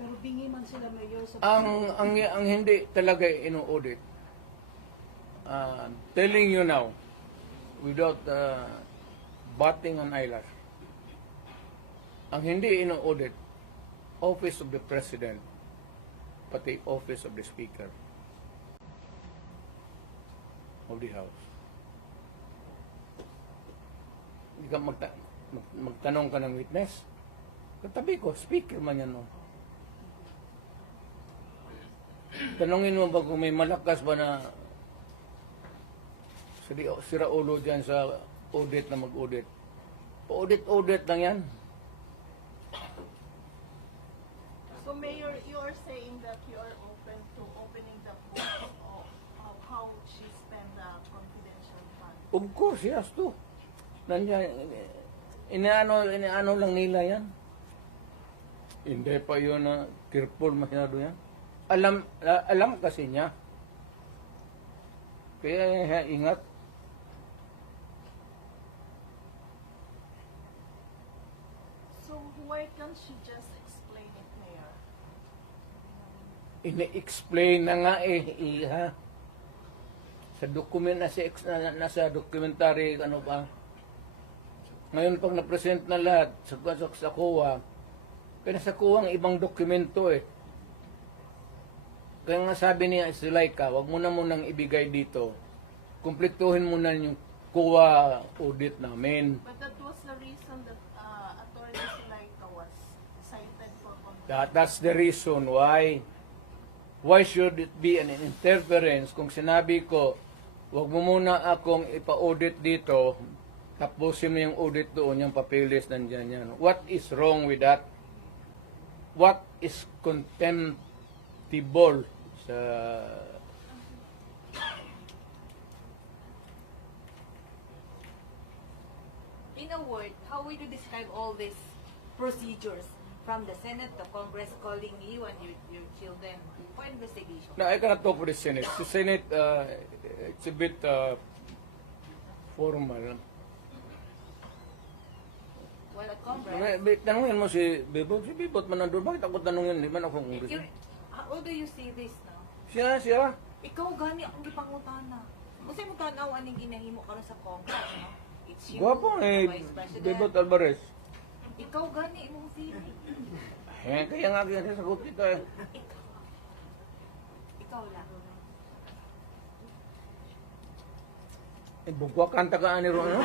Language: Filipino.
Pero bingi man sila mayor sa Ang, ang, ang hindi talaga ino-audit, uh, telling you now, without uh, batting an eyelash, ang hindi ino-audit, Office of the President, pati Office of the Speaker of the House. Hindi ka magta- mag- magtanong ka ng witness. Katabi ko, speaker man yan. No? Tanungin mo ba kung may malakas ba na sira, ulo dyan sa audit na mag-audit? Audit-audit lang yan. So Mayor, you are saying that you are open to opening the book of, of how she spent the confidential fund. Of course, yes to. Nandiyan, inaano, inaano lang nila yan. Hindi pa yun na careful masyado yan. Alam, alam kasi niya. Kaya eh, ingat. So why can't she just explain it, Mayor? Ini-explain na nga eh, iha. Sa document, nasa, nasa documentary, ano ba. Ngayon pag na-present na lahat sa, sa, sa COA, kaya sa COA ang ibang dokumento eh. Kaya nga sabi niya, Silaika, wag mo na munang ibigay dito. Kumpletuhin mo na yung COA audit namin. But that was the reason that uh, Attorney Sulaika was cited for confidential. That, that's the reason why why should it be an interference kung sinabi ko wag mo muna akong ipa-audit dito tapusin mo yung audit doon yung papilis nandyan yan what is wrong with that what is contemptible sa In a word, how would you describe all these procedures from the Senate, the Congress calling you and your, your children for investigation? no, I cannot talk for the Senate the Senate uh, it's a bit uh, formal Well, at Congress, Tanungin mo si Bibot. Si Bibot man nandun. Bakit ako tanungin? Di man ako congressman. How do you see this now? Siya, siya. Ikaw gani akong gipangutana. Kasi mo tanaw aning ginahimo karon sa Congress, no? It's you, Gwapo the eh. Vice President. Bibot Alvarez. Ikaw gani imong feeling. Eh, kaya nga kaya sagot kita eh. Ikaw. Ikaw lang. Eh, bugwa kanta ka ani ro, ano?